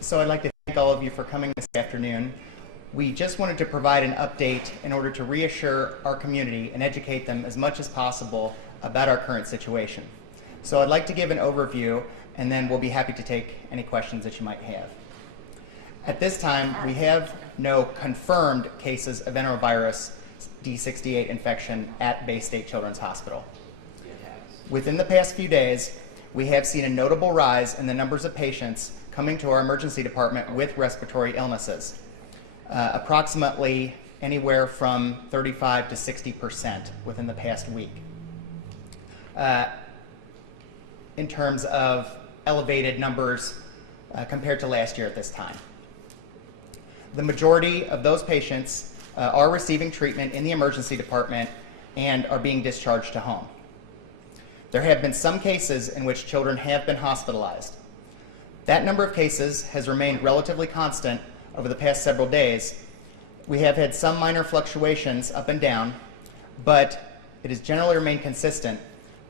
So I'd like to thank all of you for coming this afternoon. We just wanted to provide an update in order to reassure our community and educate them as much as possible about our current situation. So I'd like to give an overview, and then we'll be happy to take any questions that you might have. At this time, we have no confirmed cases of enterovirus D68 infection at Baystate Children's Hospital. Within the past few days, we have seen a notable rise in the numbers of patients coming to our emergency department with respiratory illnesses, approximately anywhere from 35 to 60% within the past week, in terms of elevated numbers compared to last year at this time. The majority of those patients are receiving treatment in the emergency department and are being discharged to home. There have been some cases in which children have been hospitalized. That number of cases has remained relatively constant over the past several days. We have had some minor fluctuations up and down, but it has generally remained consistent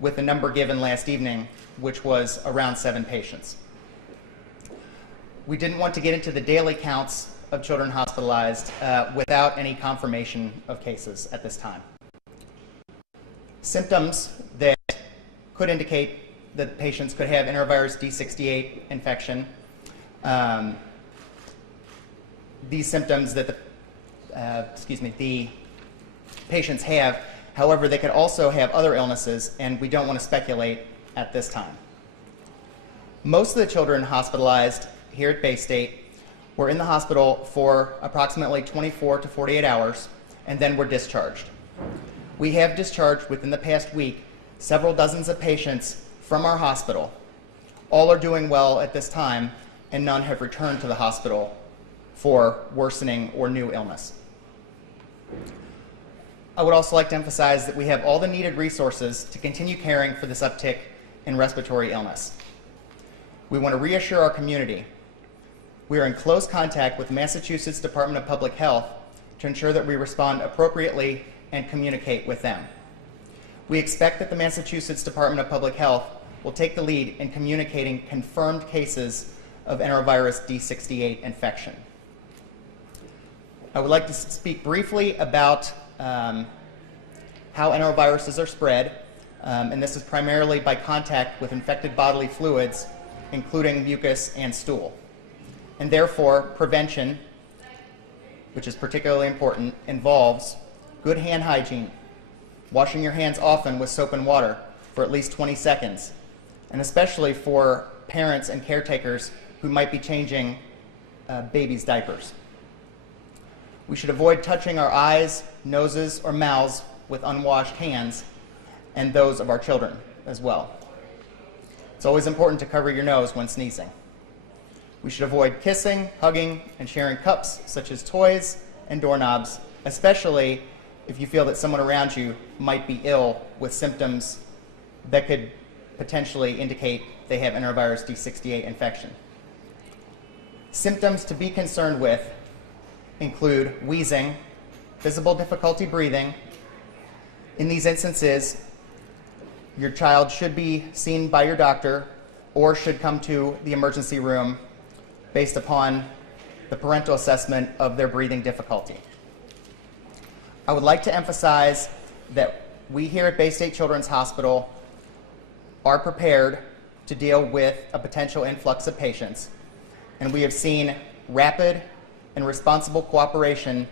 with the number given last evening, which was around 7 patients. We didn't want to get into the daily counts of children hospitalized without any confirmation of cases at this time. Symptoms that could indicate that patients could have enterovirus D68 infection. These symptoms that the patients have, however, they could also have other illnesses, and we don't want to speculate at this time. Most of the children hospitalized here at Baystate were in the hospital for approximately 24 to 48 hours and then were discharged. We have discharged within the past week several dozens of patients from our hospital. All are doing well at this time, and none have returned to the hospital for worsening or new illness. I would also like to emphasize that we have all the needed resources to continue caring for this uptick in respiratory illness. We want to reassure our community. We are in close contact with Massachusetts Department of Public Health to ensure that we respond appropriately and communicate with them. We expect that the Massachusetts Department of Public Health will take the lead in communicating confirmed cases of enterovirus D68 infection. I would like to speak briefly about how enteroviruses are spread, and this is primarily by contact with infected bodily fluids, including mucus and stool. And therefore, prevention, which is particularly important, involves good hand hygiene, washing your hands often with soap and water for at least 20 seconds, and especially for parents and caretakers who might be changing babies' diapers. We should avoid touching our eyes, noses, or mouths with unwashed hands, and those of our children as well. It's always important to cover your nose when sneezing. We should avoid kissing, hugging, and sharing cups such as toys and doorknobs, especially if you feel that someone around you might be ill with symptoms that could potentially indicate they have enterovirus D68 infection. Symptoms to be concerned with include wheezing, visible difficulty breathing. In these instances, your child should be seen by your doctor or should come to the emergency room based upon the parental assessment of their breathing difficulty. I would like to emphasize that we here at Baystate Children's Hospital are prepared to deal with a potential influx of patients, and we have seen rapid and responsible cooperation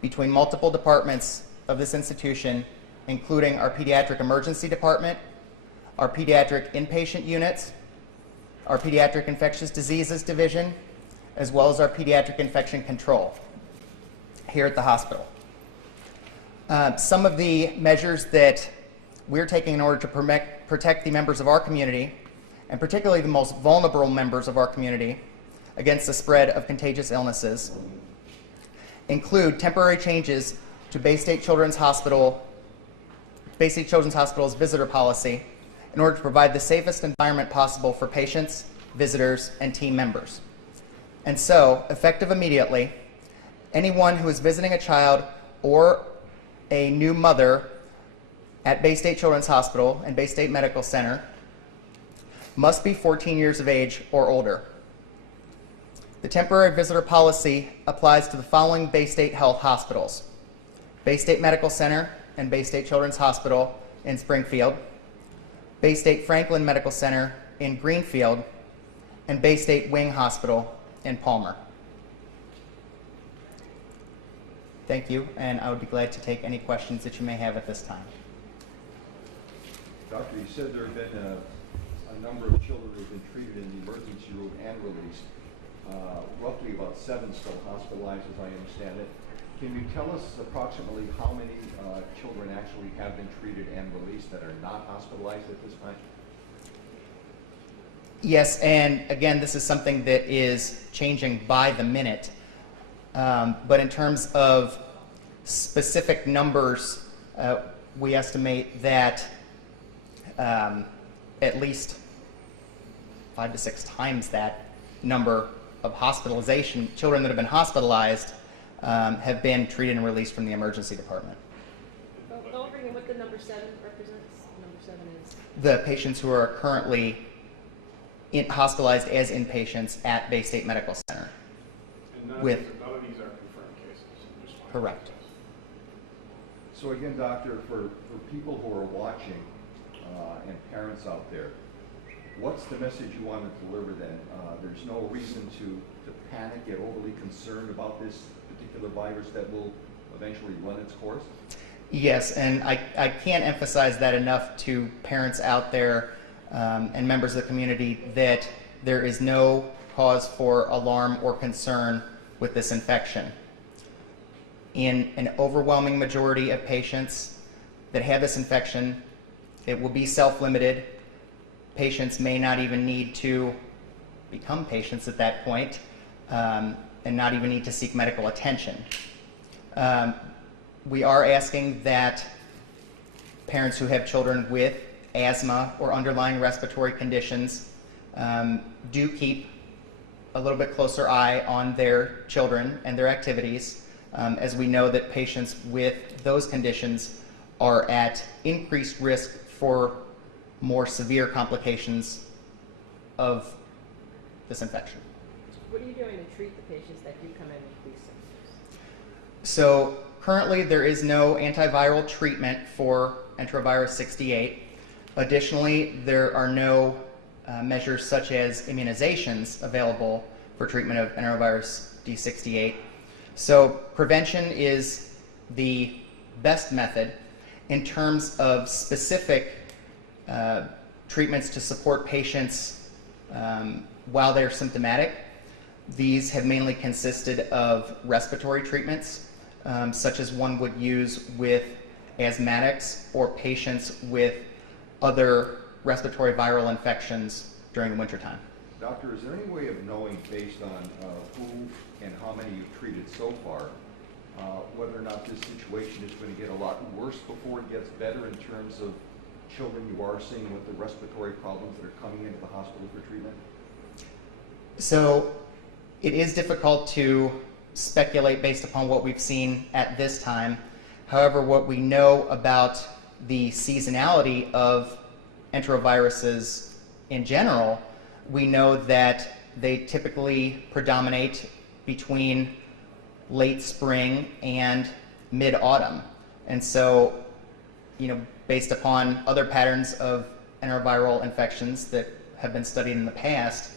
between multiple departments of this institution, including our pediatric emergency department, our pediatric inpatient units, our pediatric infectious diseases division, as well as our pediatric infection control here at the hospital. Some of the measures that we're taking in order to protect the members of our community, and particularly the most vulnerable members of our community, against the spread of contagious illnesses, include temporary changes to Baystate Children's Hospital's visitor policy in order to provide the safest environment possible for patients, visitors, and team members. And so, effective immediately, anyone who is visiting a child or a new mother at Baystate Children's Hospital and Baystate Medical Center must be 14 years of age or older. The temporary visitor policy applies to the following Baystate Health hospitals: Baystate Medical Center and Baystate Children's Hospital in Springfield, Baystate Franklin Medical Center in Greenfield, and Baystate Wing Hospital in Palmer. Thank you, and I would be glad to take any questions that you may have at this time. Doctor, you said there have been a number of children who have been treated in the emergency room and released. Roughly about 7 still hospitalized, as I understand it. Can you tell us approximately how many children actually have been treated and released that are not hospitalized at this time? Yes, and again, this is something that is changing by the minute. But in terms of specific numbers, we estimate that at least 5 to 6 times that number of hospitalization, children that have been hospitalized, have been treated and released from the emergency department. I'll bring in what the number 7 represents. Number 7 is The patients who are currently hospitalized as inpatients at Baystate Medical Center. And none of these are confirmed cases. Correct. So again, doctor, for people who are watching and parents out there, what's the message you want to deliver then? There's no reason to panic, get overly concerned about this particular virus that will eventually run its course? Yes, and I can't emphasize that enough to parents out there and members of the community that there is no cause for alarm or concern with this infection. In an overwhelming majority of patients that have this infection, it will be self-limited. Patients may not even need to become patients at that point, and not even need to seek medical attention. We are asking that parents who have children with asthma or underlying respiratory conditions do keep a little bit closer eye on their children and their activities, as we know that patients with those conditions are at increased risk for more severe complications of this infection. what are you doing to treat the patients that do come in with these symptoms? So currently there is no antiviral treatment for Enterovirus 68. Additionally, there are no measures such as immunizations available for treatment of Enterovirus D68. So prevention is the best method. In terms of specific treatments to support patients while they're symptomatic, these have mainly consisted of respiratory treatments, such as one would use with asthmatics or patients with other respiratory viral infections during the wintertime. Doctor, is there any way of knowing, based on who and how many you've treated so far, whether or not this situation is going to get a lot worse before it gets better in terms of children you are seeing with the respiratory problems that are coming into the hospital for treatment? So it is difficult to speculate based upon what we've seen at this time. However, what we know about the seasonality of enteroviruses in general, we know that they typically predominate between late spring and mid-autumn. And so, based upon other patterns of enteroviral infections that have been studied in the past,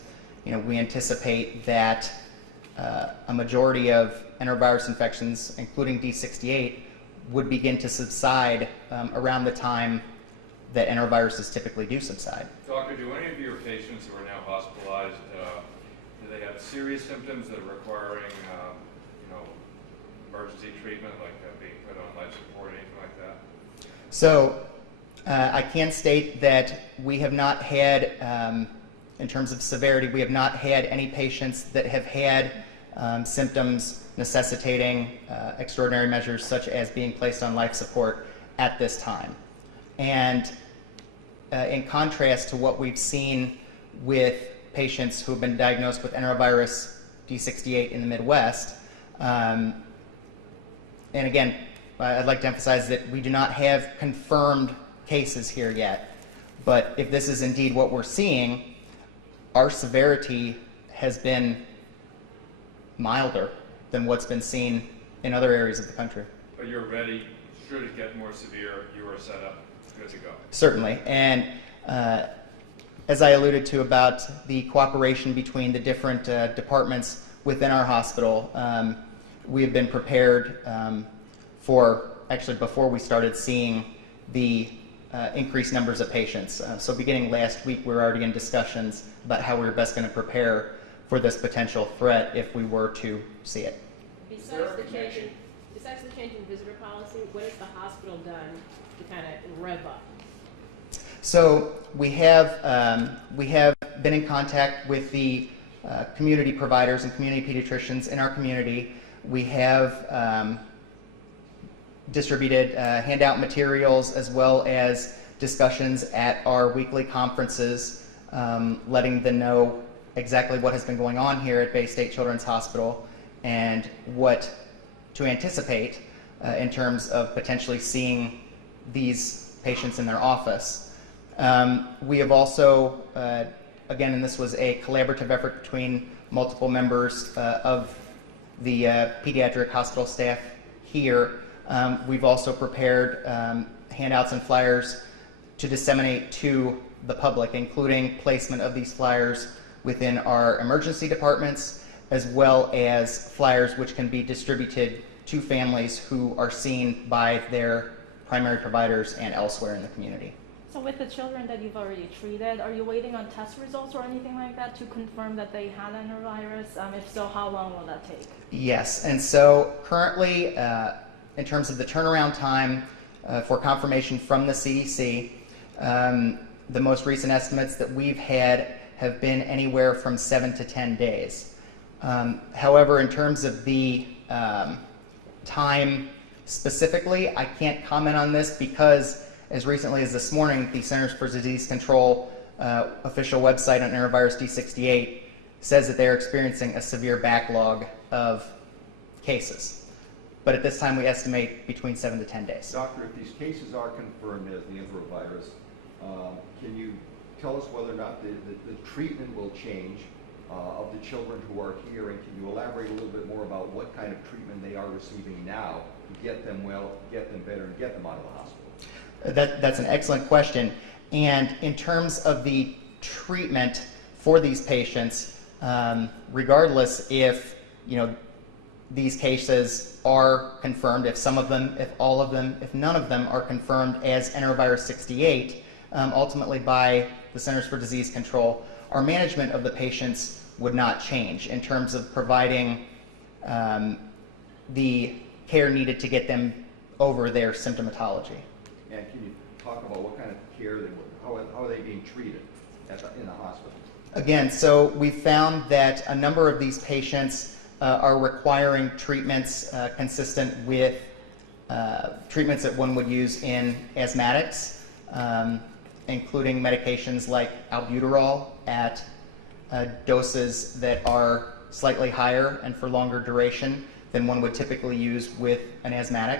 we anticipate that a majority of enterovirus infections, including D68, would begin to subside around the time that enteroviruses typically do subside. Doctor, do any of your patients who are now hospitalized, do they have serious symptoms that are requiring, emergency treatment, like being put on life support, anything like that? So I can state that we have not had, in terms of severity, we have not had any patients that have had symptoms necessitating extraordinary measures such as being placed on life support at this time. And in contrast to what we've seen with patients who have been diagnosed with enterovirus D68 in the Midwest, and again, I'd like to emphasize that we do not have confirmed cases here yet, but if this is indeed what we're seeing, our severity has been milder than what's been seen in other areas of the country. But you're ready, should it get more severe, you are set up, good to go. Certainly. And as I alluded to about the cooperation between the different departments within our hospital, we have been prepared for, actually before we started seeing the increased numbers of patients. So beginning last week, we were already in discussions about how we were best going to prepare for this potential threat if we were to see it. Besides the change in visitor policy, what has the hospital done to kind of rev up? So we have been in contact with the community providers and community pediatricians in our community. We have distributed handout materials as well as discussions at our weekly conferences, letting them know exactly what has been going on here at Baystate Children's Hospital and what to anticipate in terms of potentially seeing these patients in their office. We have also, again, and this was a collaborative effort between multiple members of the pediatric hospital staff here. We've also prepared handouts and flyers to disseminate to the public, including placement of these flyers within our emergency departments, as well as flyers which can be distributed to families who are seen by their primary providers and elsewhere in the community. So with the children that you've already treated, are you waiting on test results or anything like that to confirm that they had enterovirus? If so, how long will that take? Yes, and so currently, in terms of the turnaround time for confirmation from the CDC, the most recent estimates that we've had have been anywhere from 7 to 10 days. However, in terms of the time specifically, I can't comment on this because as recently as this morning, the Centers for Disease Control official website on Enterovirus D68 says that they're experiencing a severe backlog of cases. But at this time, we estimate between 7 to 10 days. Doctor, if these cases are confirmed as the Enterovirus, can you tell us whether or not the treatment will change of the children who are here, and can you elaborate a little bit more about what kind of treatment they are receiving now to get them well, get them better, and get them out of the hospital? That's an excellent question. And in terms of the treatment for these patients, regardless if these cases are confirmed, if some of them, if all of them, if none of them are confirmed as Enterovirus 68, ultimately by the Centers for Disease Control, our management of the patients would not change in terms of providing the care needed to get them over their symptomatology. And can you talk about what kind of care how are they being treated in the hospital? Again, so we found that a number of these patients are requiring treatments consistent with treatments that one would use in asthmatics, including medications like albuterol at doses that are slightly higher and for longer duration than one would typically use with an asthmatic.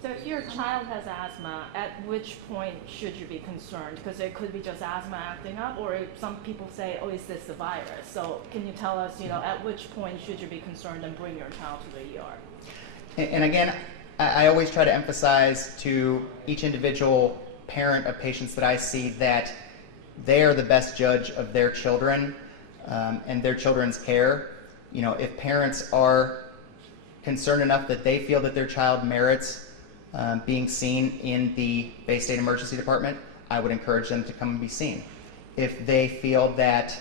So if your child has asthma, at which point should you be concerned? Because it could be just asthma acting up, or some people say, oh, is this the virus? So can you tell us, at which point should you be concerned and bring your child to the ER? And again, I always try to emphasize to each individual parent of patients that I see that they are the best judge of their children and their children's care. If parents are concerned enough that they feel that their child merits being seen in the Baystate Emergency Department, I would encourage them to come and be seen. If they feel that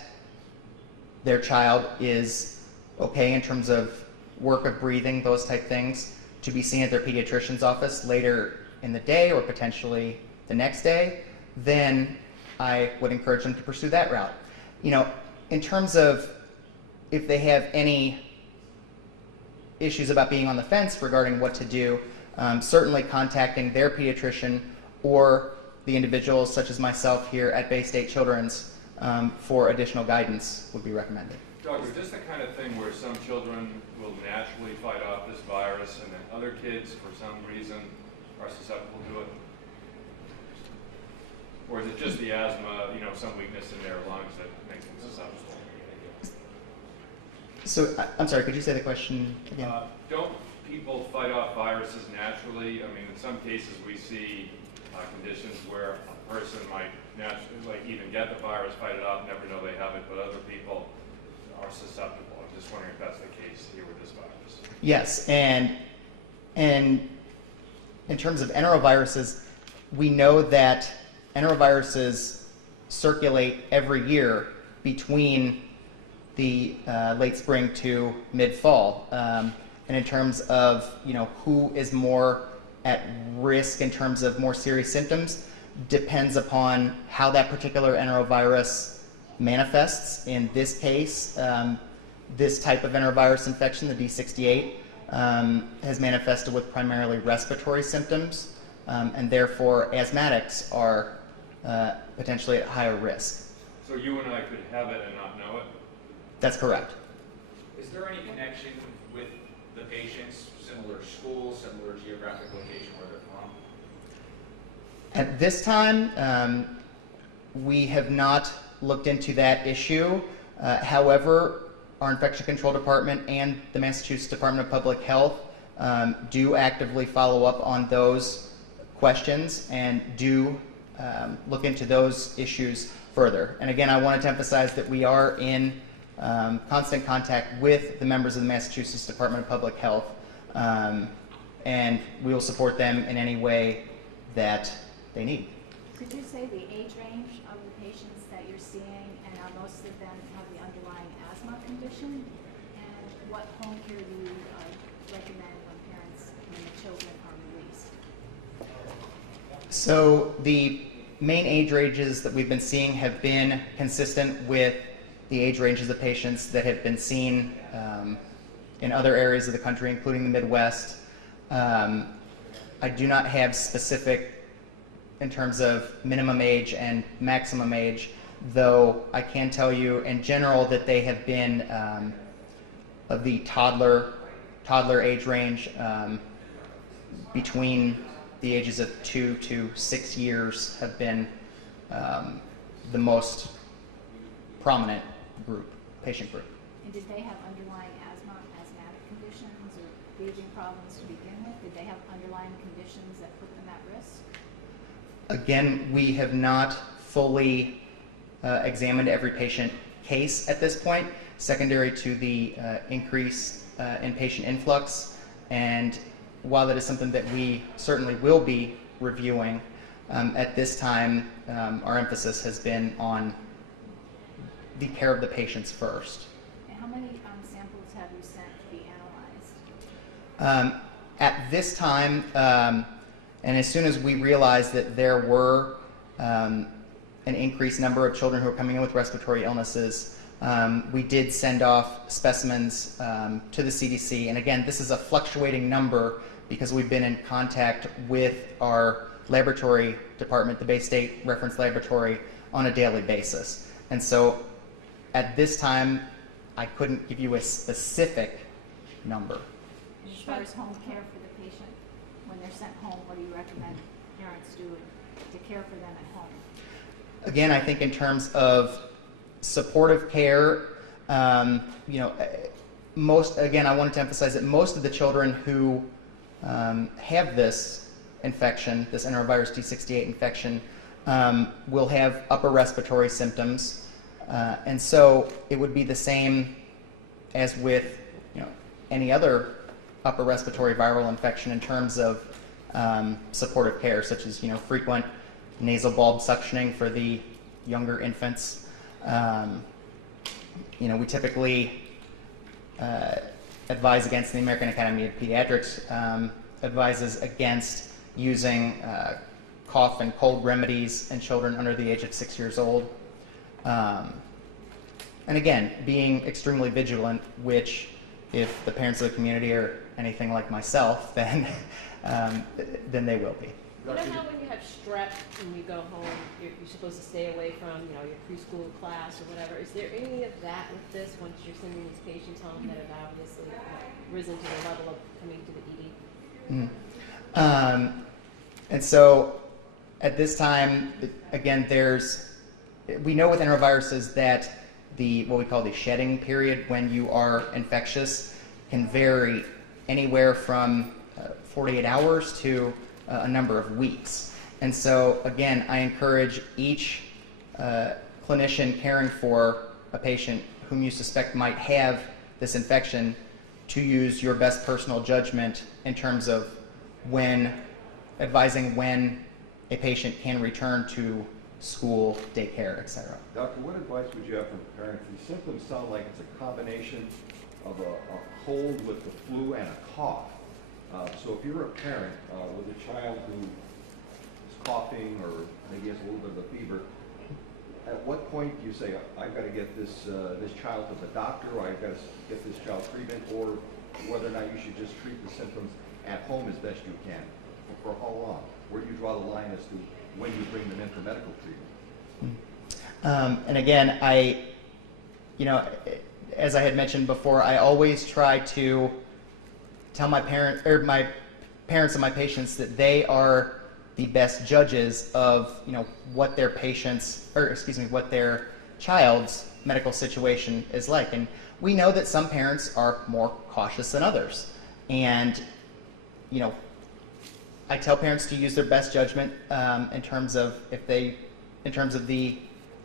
their child is okay in terms of work of breathing, those type things, to be seen at their pediatrician's office later in the day or potentially the next day, then I would encourage them to pursue that route. In terms of if they have any issues about being on the fence regarding what to do, certainly contacting their pediatrician or the individuals such as myself here at Baystate Children's for additional guidance would be recommended. Doctor, is this the kind of thing where some children will naturally fight off this virus and then other kids, for some reason, are susceptible to it? Or is it just the asthma, some weakness in their lungs that makes them susceptible? So, I'm sorry, could you say the question again? Don't people fight off viruses naturally? I mean, in some cases we see conditions where a person might naturally, like, even get the virus, fight it off, never know they have it, but other people are susceptible. I'm just wondering if that's the case here with this virus. Yes, and in terms of enteroviruses, we know that enteroviruses circulate every year between the late spring to mid-fall. And in terms of, you know, who is more at risk in terms of more serious symptoms depends upon how that particular enterovirus manifests. In this case, this type of enterovirus infection, the D68, has manifested with primarily respiratory symptoms, and therefore asthmatics are potentially at higher risk. So you and I could have it and not know it? That's correct. Is there any connection with the patients, similar school, similar geographic location where they're from? At this time, we have not looked into that issue. However, our infection control department and the Massachusetts Department of Public Health do actively follow up on those questions and do look into those issues further. And again, I wanted to emphasize that we are in constant contact with the members of the Massachusetts Department of Public Health, and we will support them in any way that they need. Could you say the age range of the patients that you're seeing, and are most of them have the underlying asthma condition? And what home care do you recommend when the children are released? So the main age ranges that we've been seeing have been consistent with the age ranges of patients that have been seen in other areas of the country, including the Midwest. I do not have specific in terms of minimum age and maximum age, though I can tell you in general that they have been of the toddler age range between the ages of 2 to 6 years have been the most prominent patient group. And did they have underlying asthmatic conditions, or breathing problems to begin with? Did they have underlying conditions that put them at risk? Again, we have not fully examined every patient case at this point, secondary to the increase in patient influx. And while that is something that we certainly will be reviewing, at this time, our emphasis has been on the care of the patients first. And how many samples have you sent to be analyzed? At this time, and as soon as we realized that there were an increased number of children who were coming in with respiratory illnesses, we did send off specimens to the CDC. And again, this is a fluctuating number because we've been in contact with our laboratory department, the Baystate Reference Laboratory, on a daily basis. And so at this time, I couldn't give you a specific number. As far as home care for the patient, when they're sent home, what do you recommend parents do to care for them at home? Again, I think in terms of supportive care, you know, I wanted to emphasize that most of the children who have this infection, this enterovirus D68 infection, will have upper respiratory symptoms. And so it would be the same as with, you know, any other upper respiratory viral infection in terms of supportive care, such as, you know, frequent nasal bulb suctioning for the younger infants. You know, we typically advise against, the American Academy of Pediatrics advises against using cough and cold remedies in children under the age of 6 years old. And again, being extremely vigilant, which if the parents of the community are anything like myself, then they will be. You know how when you have strep and you go home, you're supposed to stay away from, you know, your preschool class or whatever. Is there any of that with this once you're sending these patients home that have obviously risen to the level of coming to the ED? Mm-hmm. And so at this time, again, we know with enteroviruses that what we call the shedding period when you are infectious can vary anywhere from 48 hours to a number of weeks. And so, again, I encourage each clinician caring for a patient whom you suspect might have this infection to use your best personal judgment in terms of advising when a patient can return to school, daycare, etc. Doctor, what advice would you have for parents? The symptoms sound like it's a combination of a cold with the flu and a cough. So if you're a parent with a child who is coughing or maybe has a little bit of a fever, at what point do you say, I've got to get this child to the doctor, or I've got to get this child treatment, or whether or not you should just treat the symptoms at home as best you can? For how long? Where do you draw the line as to when you bring them in for medical treatment? And again, as I had mentioned before, I always try to tell my parents and my patients that they are the best judges of what their what their child's medical situation is like. And we know that some parents are more cautious than others. And I tell parents to use their best judgment in terms of the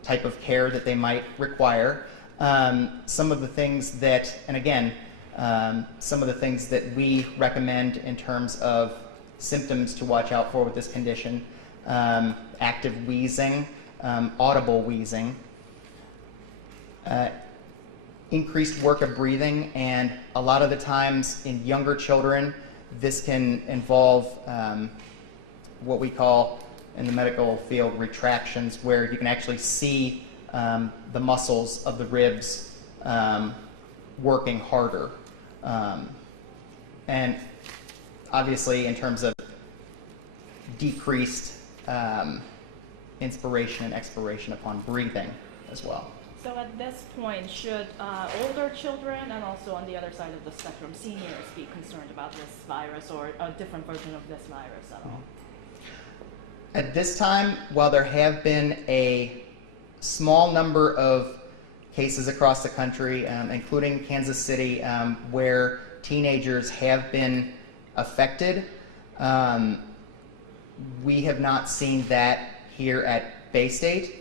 type of care that they might require. Some of the things that, and again, some of the things that we recommend in terms of symptoms to watch out for with this condition: active wheezing, audible wheezing, increased work of breathing, and a lot of the times in younger children, this can involve what we call in the medical field retractions, where you can actually see the muscles of the ribs working harder. And obviously in terms of decreased inspiration and expiration upon breathing as well. So at this point, should older children and also on the other side of the spectrum, seniors, be concerned about this virus or a different version of this virus at all? At this time, while there have been a small number of cases across the country, including Kansas City, where teenagers have been affected, we have not seen that here at Baystate.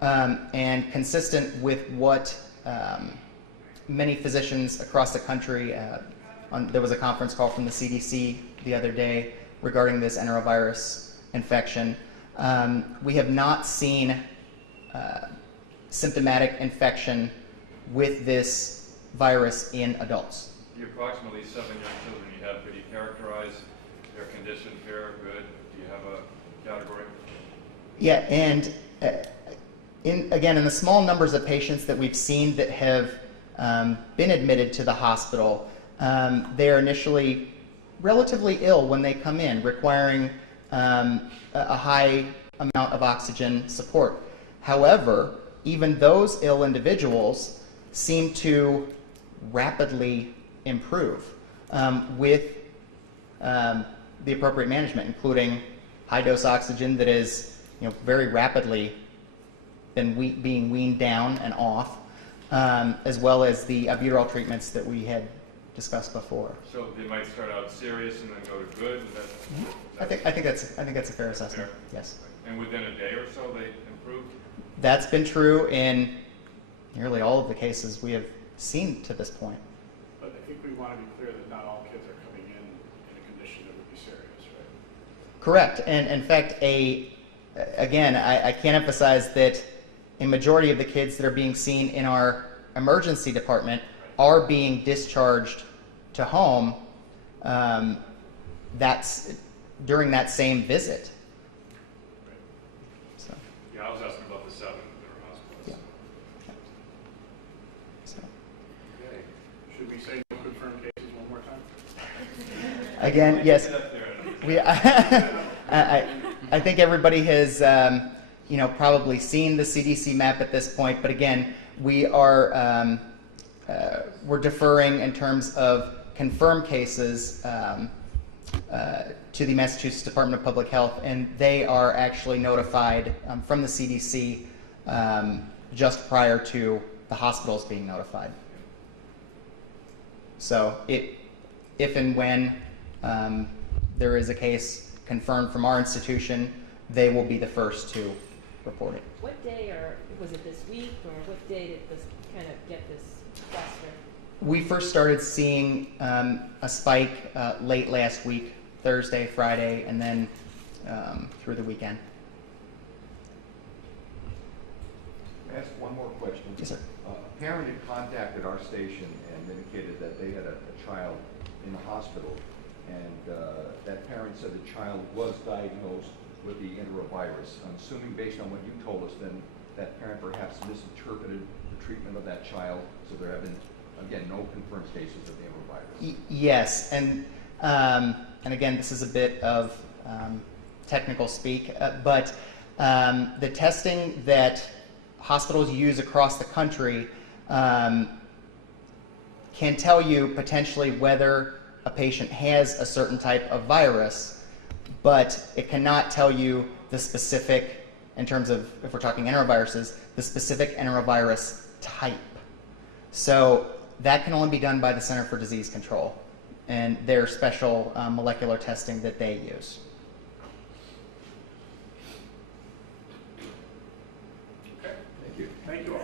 And consistent with what many physicians across the country, there was a conference call from the CDC the other day regarding this enterovirus infection. We have not seen symptomatic infection with this virus in adults. The approximately 7 young children you have, could you characterize their condition, fair, good? Do you have a category? Yeah, and in the small numbers of patients that we've seen that have been admitted to the hospital, they are initially relatively ill when they come in, requiring a high amount of oxygen support. However, even those ill individuals seem to rapidly improve with the appropriate management, including high-dose oxygen that is very rapidly being weaned down and off, as well as the albuterol treatments that we had discussed before. So they might start out serious and then go to good? I think that's a fair assessment. Fair. Yes. And within a day or so they improve? That's been true in nearly all of the cases we have seen to this point. But I think we want to be clear that not all kids are coming in a condition that would be serious, right? Correct. And in fact, again, I can't emphasize that a majority of the kids that are being seen in our emergency department are being discharged to home that's during that same visit. So, Yeah, I was asking about the 7 that were hospitalized. yeah. So, Okay. Should we say no confirmed cases one more time? again, yes. We, I think everybody has, probably seen the CDC map at this point. But again, we're deferring in terms of confirmed cases to the Massachusetts Department of Public Health, and they are actually notified from the CDC just prior to the hospital is being notified. So if and when there is a case confirmed from our institution, they will be the first to report it. What day, or was it this week, or what day did this kind of get this cluster? We first started seeing a spike late last week, Thursday, Friday, and then through the weekend. May I ask one more question? Yes, sir. A parent had contacted our station and indicated that they had a child in the hospital, and that parent said the child was diagnosed with the enterovirus. I'm assuming, based on what you told us, then that parent perhaps misinterpreted the treatment of that child, so there have been, again, no confirmed cases of the enterovirus. Yes, and again, this is a bit of technical speak, but the testing that hospitals use across the country can tell you potentially whether a patient has a certain type of virus, but it cannot tell you the specific, in terms of, if we're talking enteroviruses, the specific enterovirus type. So that can only be done by the Center for Disease Control and their special molecular testing that they use. Okay, Thank you. thank you all.